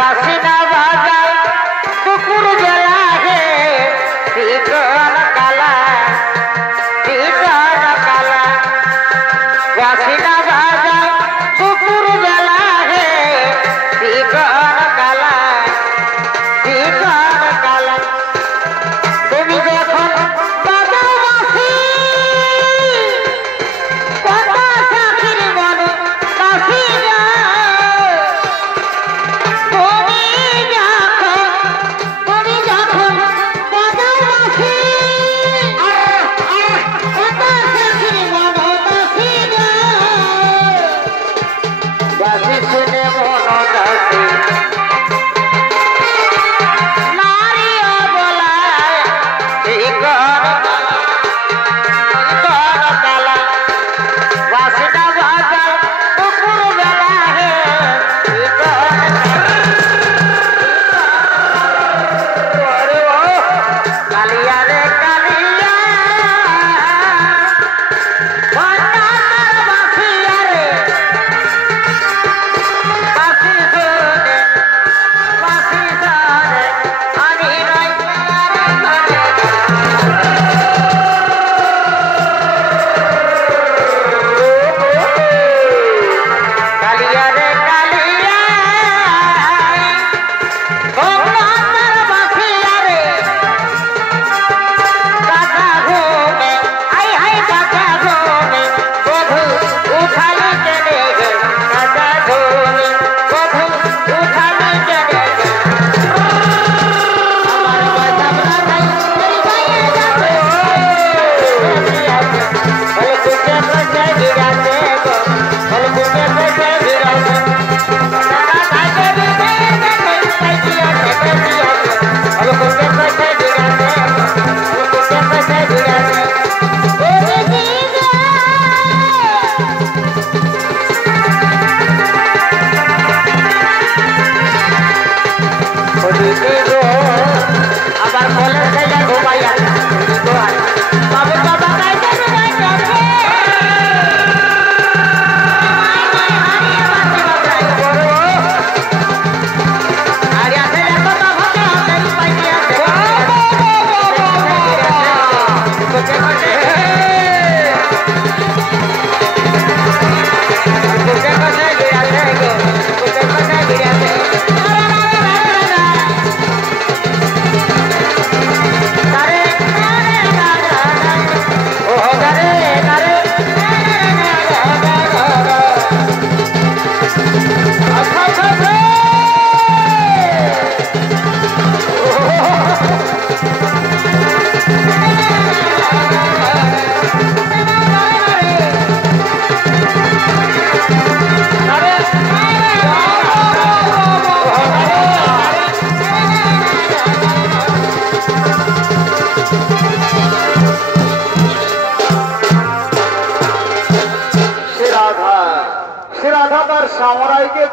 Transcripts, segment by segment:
Rasina bagai kukur jala he,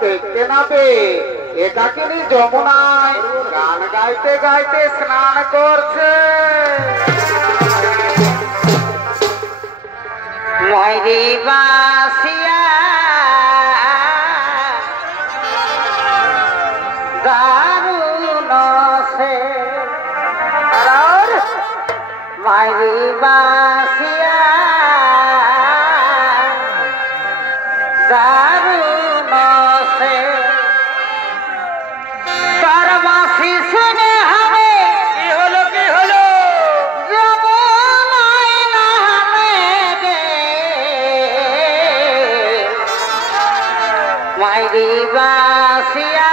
দেখতে না পেয়ে একাকিনী যমুনায় গান গাইতে গাইতে স্নান করছে। ময়ূরী বাসিয়া দারুণ সে ময়ূরী বাসিয়া দারুণ সে তার বাসি শুনে হবে কি হলো কি হলো যমুনায় নামে গে ময়ূরী বাসিয়া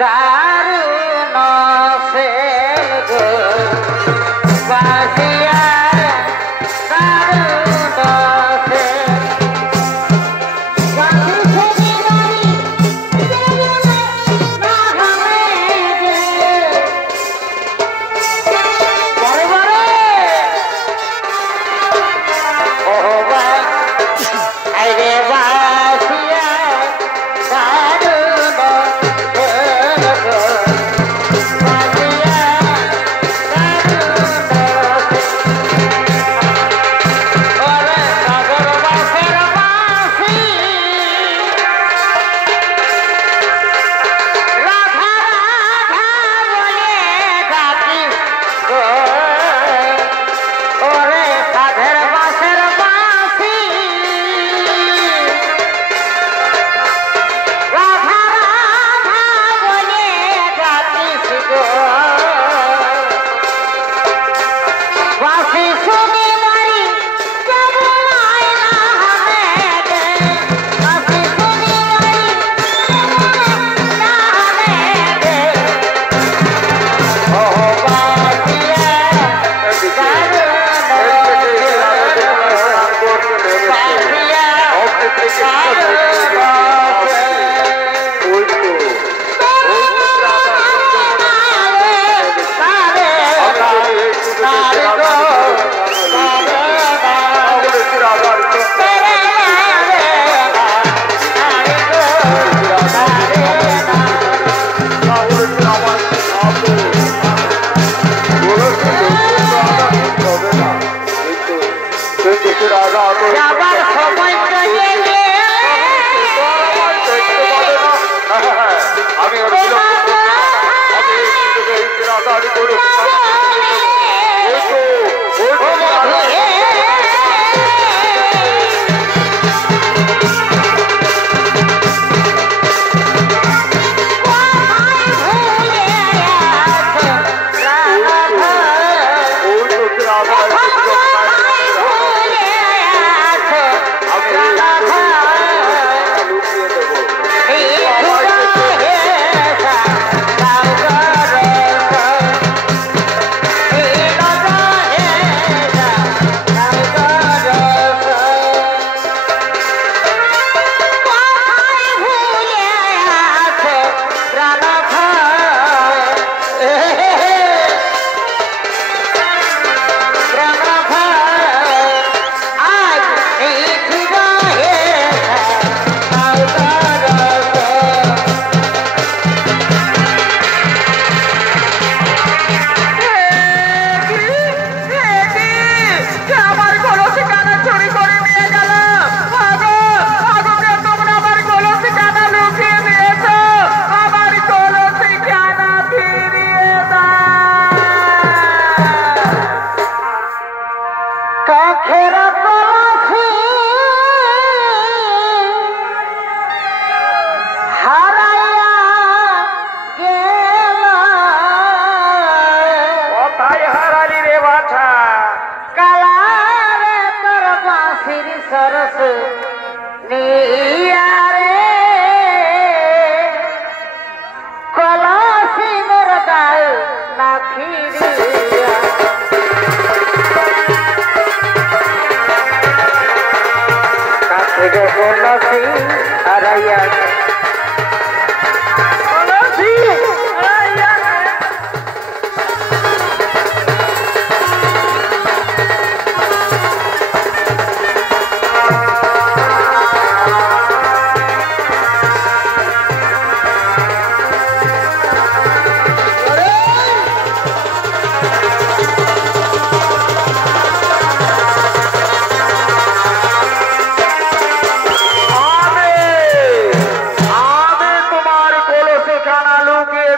দারুণ সে গো বাসিয়া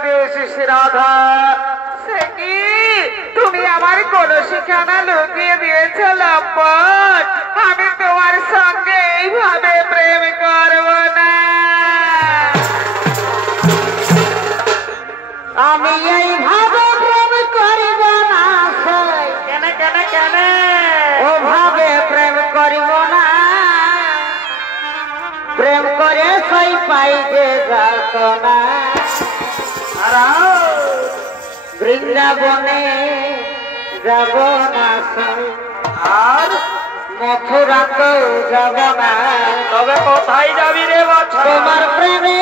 দিয়েছিস রাধা? সে কি তুমি আমার কলসিখানা লুকিয়ে দিয়েছ লম্পট? আমি তোমার সঙ্গে এইভাবে প্রেম করব না। আমি এইভাবে প্রেম করিব না। কেন কেন কেন ওভাবে প্রেম করিব না? প্রেম করে সই পাই যে যাত না। বৃন্দাবনে যাব না আর মথুরা তো যাব না। তবে কোথায় যাবি রে বাছা? তোমার প্রেমে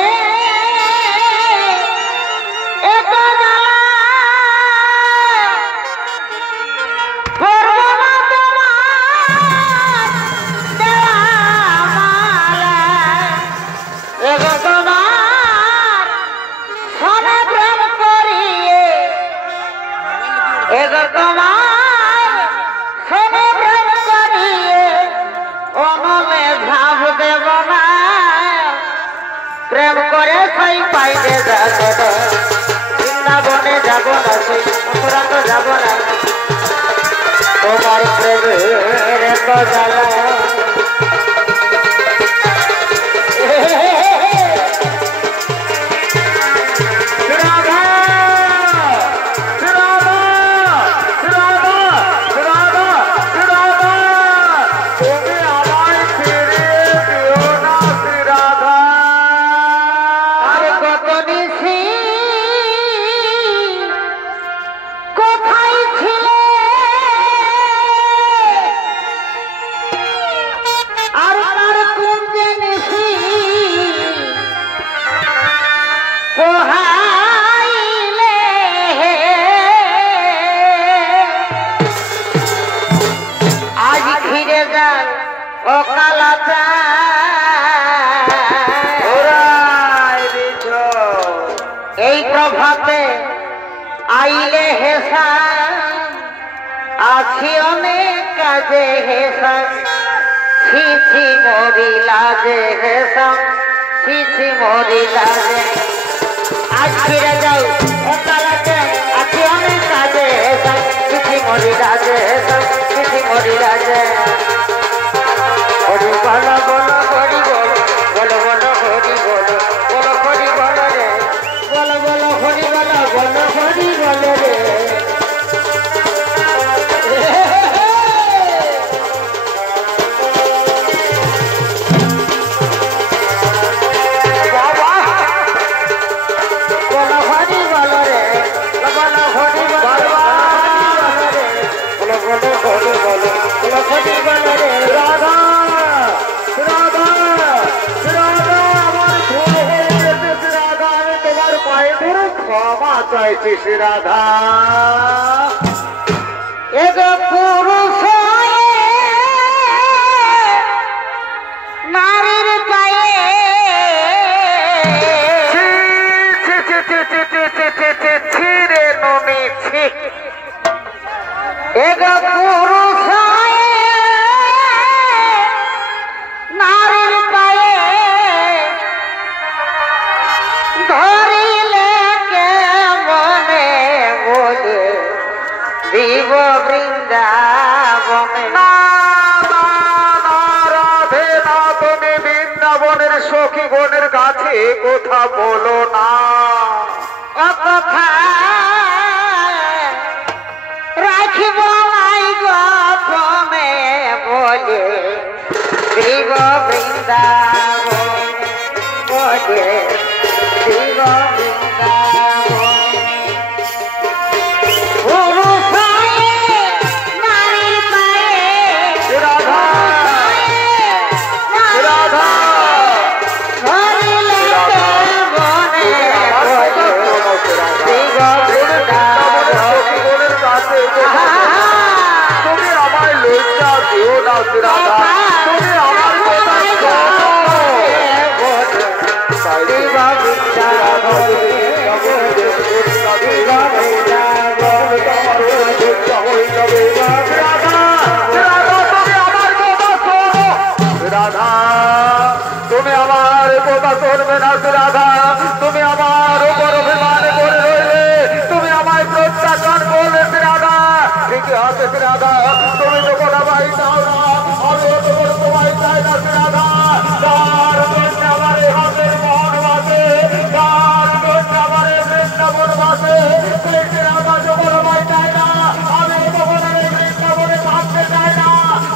প্রেম করে সই পাইতে যাব না। বৃন্দাবনে যাব না, সেই মথুরা তো যাব না। তোমার প্রেমের এত জ্বালা এই প্রভাতে আইলে হেসা আছি অনেক কাজে হেসা। ছিছি মরি লাজে হেসা, ছিছি মরি লাজে। আজ ফিরে যাও ওকালাতে, আছি অনেক কাজে হেসা। ছিছি মরি লাজে হেসা, ছিছি মরি লাজে। হরি বলো বলো হরি বলো, বলো বলো হরি বলো, বলো হরি বলো রে। বলো বলো হরি বলো, বলো হরি বলো রে। বলো হরি বলো রে, বলো হরি বলো, বলো বলো হরি বলো, বলো হরি বলো রে। রাধা রাধা রাধা, আমার ভুল হয়ে গেছে রাধা, আমি তোমার পায়ে ধরে ক্ষমা চাইছিস রাধা। এগো পুরুষ নারীর পায়ে ছিড়ে নমেছে। এগো পুরুষ নারীর পায়ে ধরিলে কে মনে বলে দিব বৃন্দাবনে। না না না রাধে না, তুমি বৃন্দাবনের সখী বোনের কাছে কথা বলো না। অকথা রাখিব নাই গোপনে বলে দিব বৃন্দাবনে, বলে দিব বৃন্দাবনে। পুরুষ নারীর পায়ে রাধা রাধা ধরিলে কে মনে বলে দিব বৃন্দাবনের কাছে তুমি আমায় লজ্জা দিও না রাধা, তুমি আমার কথা শোনো। রাধা তুমি আমার কথা শুনবে না রাধা, তুমি আমার উপর অভিমান করে বাসে রাধা জগরমাই চাই না, আমি ভগবানের বৃন্দাবনে থাকতে চাই না।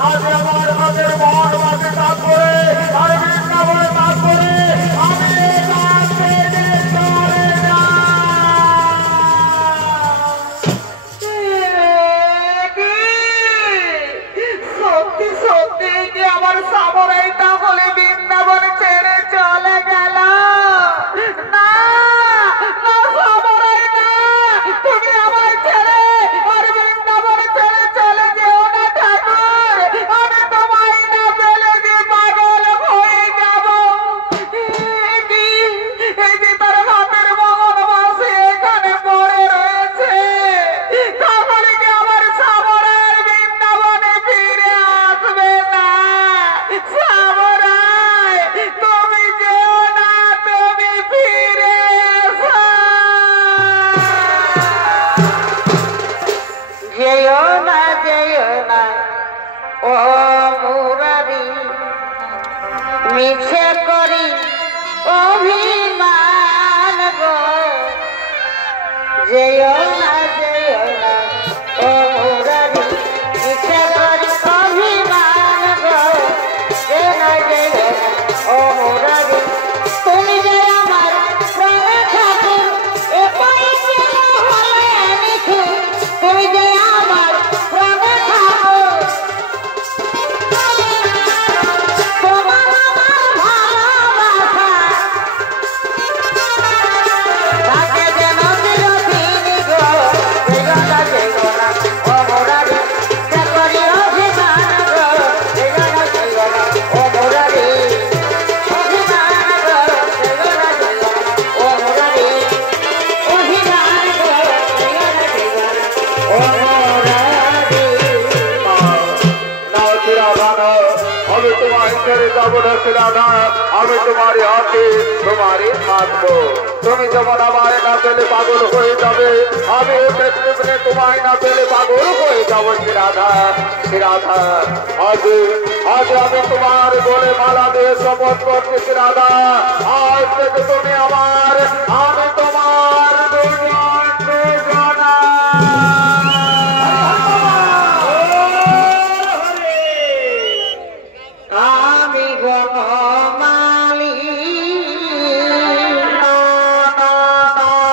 আজ আমার হাতের মন বাসে কাজ করে আর বৃন্দাবনে কাজ করে আমি সত্যি সত্যি কি আমার সামরাইটা বলে বৃন্দাবন ছেড়ে চলে গেল? না না সামরাই না, তুমি আমার ছেড়ে আর বৃন্দাবন ছেড়ে চলে যেও না ঠাকুর, আমি তোমায় না পেলে যে পাগল হয়ে যাব। এই যে তার হাতের মোহন বাসে এখানে পড়ে রয়েছে, তাহলে কি আমার সামরাই বৃন্দাবনে ফিরে আসবে না? সামরাই তুমি যেও না, তুমি ফিরে এসো। যেও না যেও না ও মুরারি, মিছে করি অভিমান গো। যেও না ও মুরারি, মিছে করি অভিমান গো। যেও না ও মুরারি, তুমি যে আমার প্রাণে ঠাকুর, এ পায়ে কেন হলে নিখুঁত? তুমি যে আমার প্রাণে ঠাকুর, তোমার আমার ভালোবাসা তাকে যেন চিরদিন গো। যেও না ও মুরারি, মিছে করি অভিমান গো। যেও না ও মুরারি, অভিমান গো। যেও না ও মুরারি, অভিমান গো। যেও না ও মুরারি। নাও রাধা নাও, আমি তোমায় ছেড়ে যাবো না রাধা, আমি তোমারই হাতে তোমারই থাকবো। তুমি যেমন আমায় না পেলে পাগল হয়ে যাবে, আমি দেখতে তোমায় না পেলে পাগল হয়ে যাবো রাধা। রাধা আজ আজ আমি তোমার গলে মালা দিয়ে শপথ করছি রাধা, আজ থেকে তুমি আমার, আমি তোমার দুজন দুজনা। আমি বনমালী,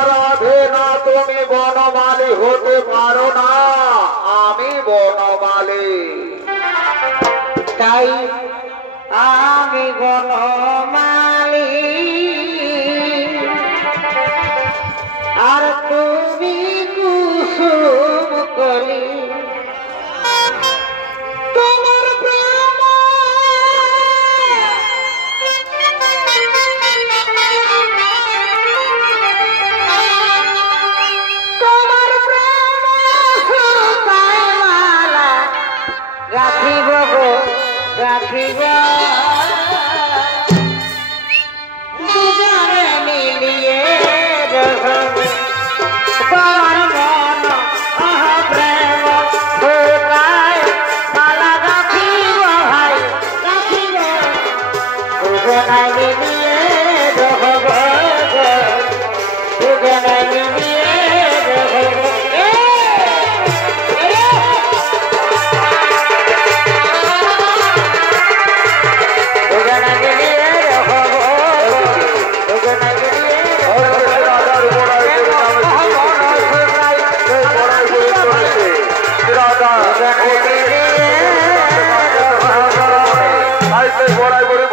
রাধে না, তুমি বনমালী হতে পারো না, আমি বনমালী। তাই আমি বনমালী, আর তুমি কুসুম কলি। তোমার প্রেম তোমার প্রেম সুতায় মালা গাঁথিব গো গাঁথিব, দুজনে মিলিয়ে রহব। তোমার মন আহা প্রেম সুতায় মালা গাঁথিব ভাই গাঁথিব, দুজনে মিলিয়ে রহব গো, দুজনে মিলিয়ে রহব।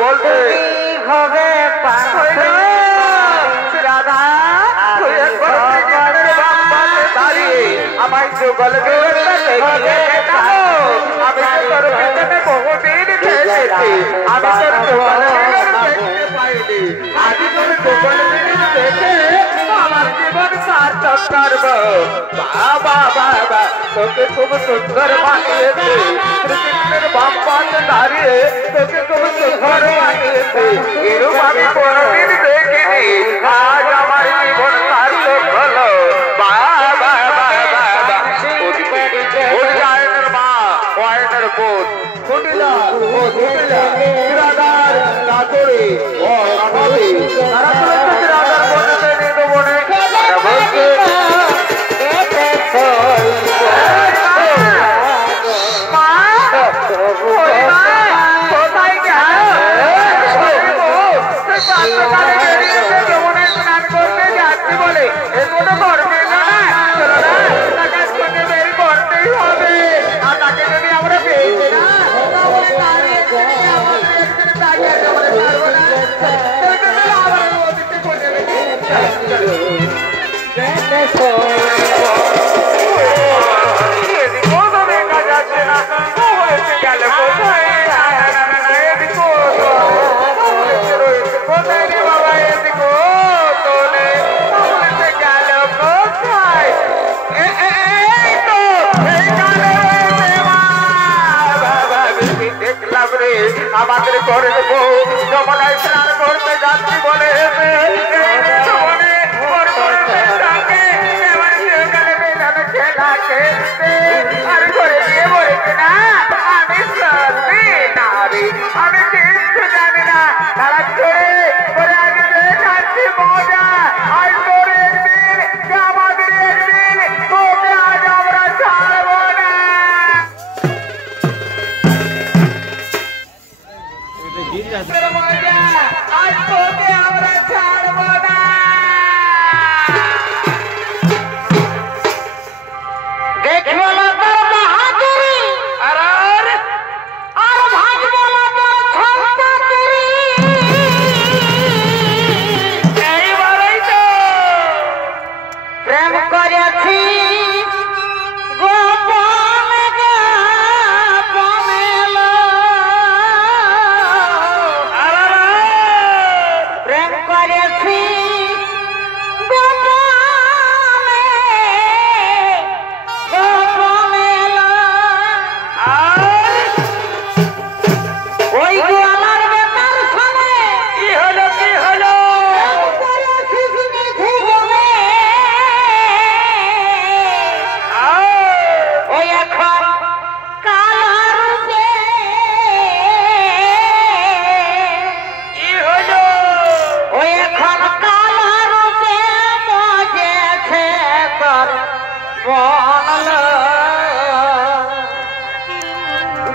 বলতে হবে আমায় যুগল আমি তোর পেছনে বহুদিন খেয়েছি, আমি তোর যুগল দেখতে পাইনি, আজ তোর যুগল দেখে আমার জীবন সার্থক করব। বাবা বাবা তোকে খুব সুন্দর বানিয়েছে, শ্রীকৃষ্ণের বাম পাশে দাঁড়িয়ে তোকে খুব সুন্দর বানিয়েছে, এরূপ আমি কোনদিন দেখিনি, আজ আমার জীবন সার্থক হলো। বাবা বোধ ফুটিলা ও ফুটিলা রাধার কাতরে ও রাধারে তারা তো রাধার বনে নিয়ে দেবো না বলে হেসে এই জীবনে ওর মনের সঙ্গে এবার সেখানে বেজানো খেলা খেলতে আর ঘরে গিয়ে বলেছে না আমি সত্যি নারী আমি কিচ্ছু জানি না তারা ছেড়ে করে আগে দেখাচ্ছি মজা আজ তোর একদিন যে আমাদের একদিন তোকে আজ আমরা ছাড়বো না মজা আজ তোকে আমরা ছাড়বো না দেখবো না তোর বাহাদুরি আর আর ভাগবো না তোর ছন্দাতুরি এইবারেই তো প্রেম করেছি গোপনে গোপনে প্রেম করেছি গোপনে গোপনে ওই গোয়ালার বেতার শুনে কি হলো কি হলো করেছিস নিধি বনে ওই এখন কালো রূপে কি হলো ওই এখন কালো রূপে মজেছে তোর মন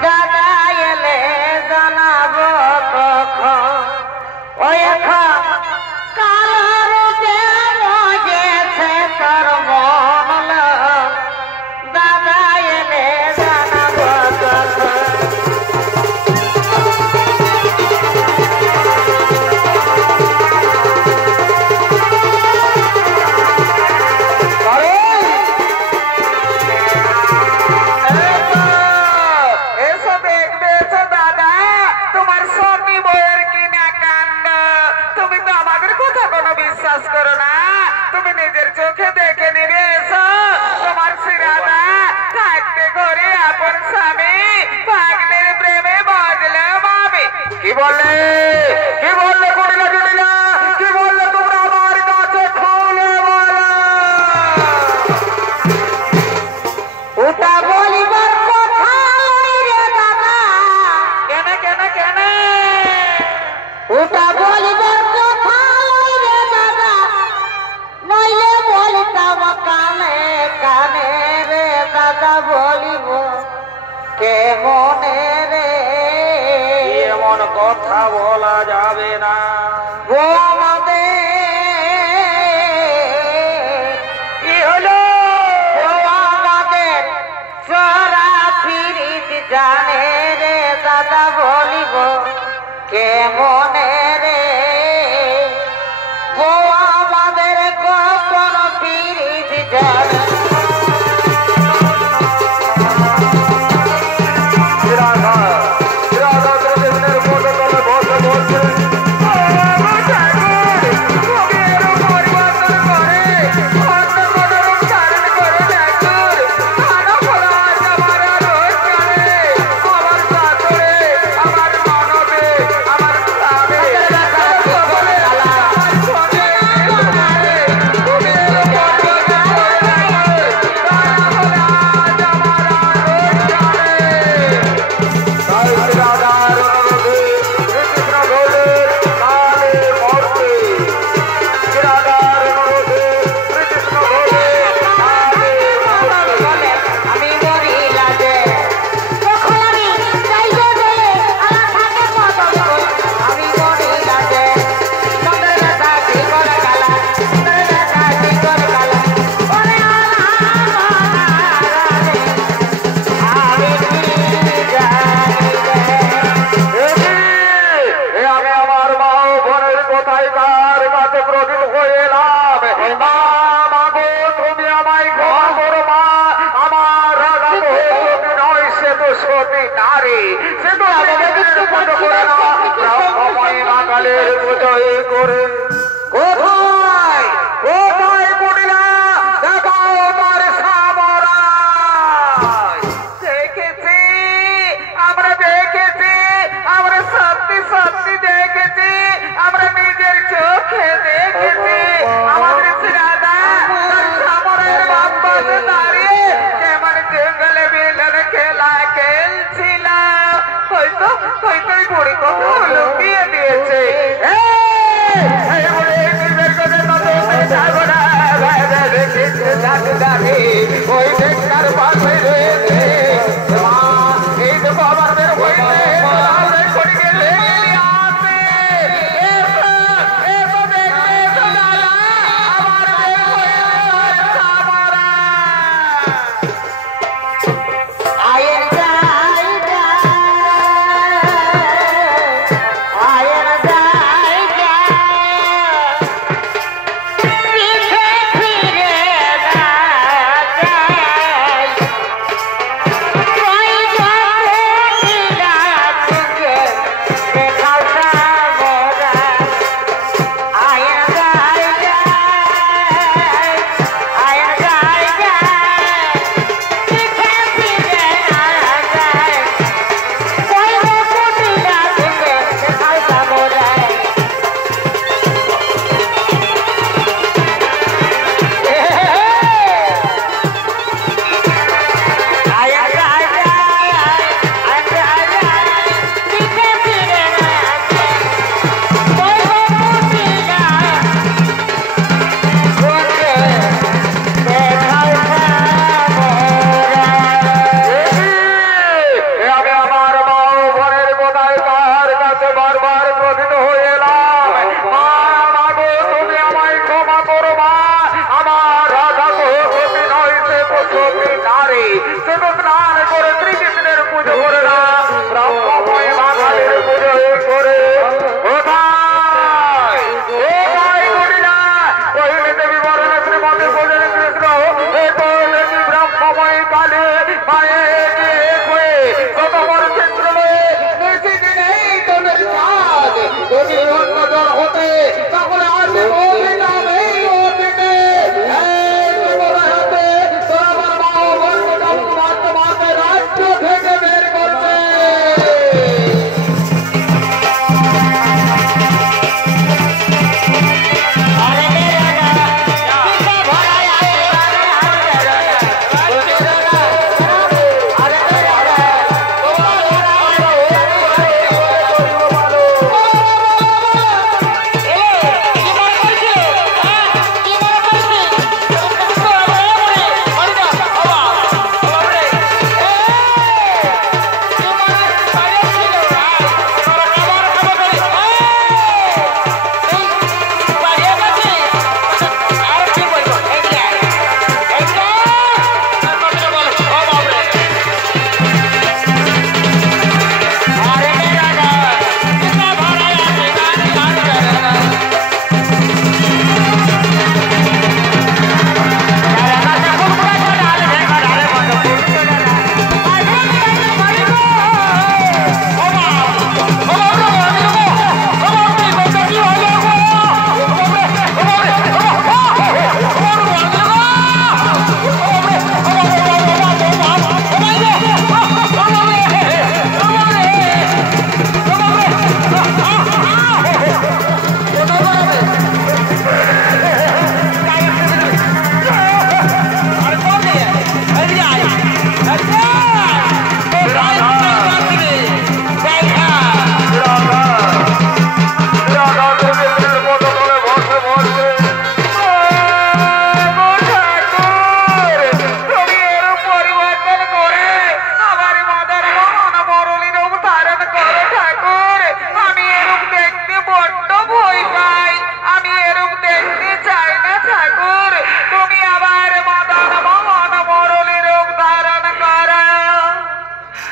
দাদা এলে জানাবো তখন ওই এখন কালো রূপে মজেছে তোর মন দাদা এলে জানাবো তখন এসো দেখবে এসো দাদা তোমার সতী বইয়ের কিনা কাণ্ড তুমি তো আমাদের কথা কোনো বিশ্বাস করো না তুমি নিজের চোখে দেখে নিবে এসো তোমার সিরাদা থাকতে ঘরে আপন স্বামী ভাগ্নের প্রেমে বাজলে মামি কি বললে কুটিলা জুটিলা কি বললে তোমরা আমার কাছে খুলে বলো ওটা বলিবার কথা নয় রে দাদা কেন কেন কেন ওটা বলিবার কথা নয় রে দাদা নইলে বলিতাম কানে কানে রে দাদা বলিব কেমনে রে এমন কথা বলা যাবে না ও আমাদের কি হলো ও আমাদের চোরা ফিরিত জানে রে দাদা বলিব কেমনে রে ও আমাদের গোপন ফিরিত জানে বাড়ি যাবে ওই দেখতার পাশে রয়েছে মা এই তো বাবার বের হইলে ওরে করি গেলে আসে এসো এসো দেখবে এসো দাদা আমার বের হইলে সামারা আয়ের যাই আয়ের যাই পিছে ফিরে যাই কই গেলা তুকে দেখাও সামরা আয়ের যাই আয়ের যাই পিছে ফিরে যাই কই গেলা তুকে দেখাও সামরা আমি আমার মা ও বোনের কোথায় কার কাছে বারবার ক্রোধিত হয়ে এলাম মা গো তুমি আমায় ক্ষমা করো মা আমার রাধা গো সতী নয় সে সতী নারী সে তো স্নান করে শ্রীকৃষ্ণের পুজো করে না ব্রহ্মময় বাঙালির পুজো করে কোথায় কোথায় করি না কহিলে দেবী বরণ শ্রীমতী ভোজন কৃষ্ণ এ তো দেবী ব্রহ্মময় কালী মায়ে কত বড় চিত্র বেশি দিন এই তোদের কাজ যদি অন্যজন হতে তাহলে আসে ওই নামে ওটিতে হাতে তোর আমার মা ও বোনকে তোমাকে রাজ্য থেকে বের করতে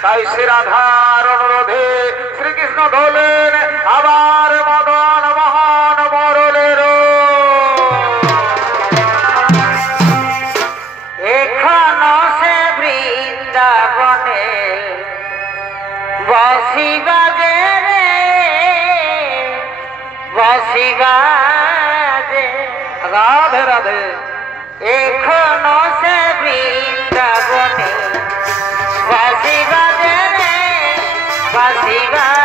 তাই সে রাধার অনুরোধে শ্রীকৃষ্ণ ধরলেন আবার মদন মহান মরলের এখনো সে বৃন্দাবনে বসিবাজে রে বসিবাজে রাধে রাধে এখনো সে বৃন্দাবনে বসিবাজে রে বসিবাজে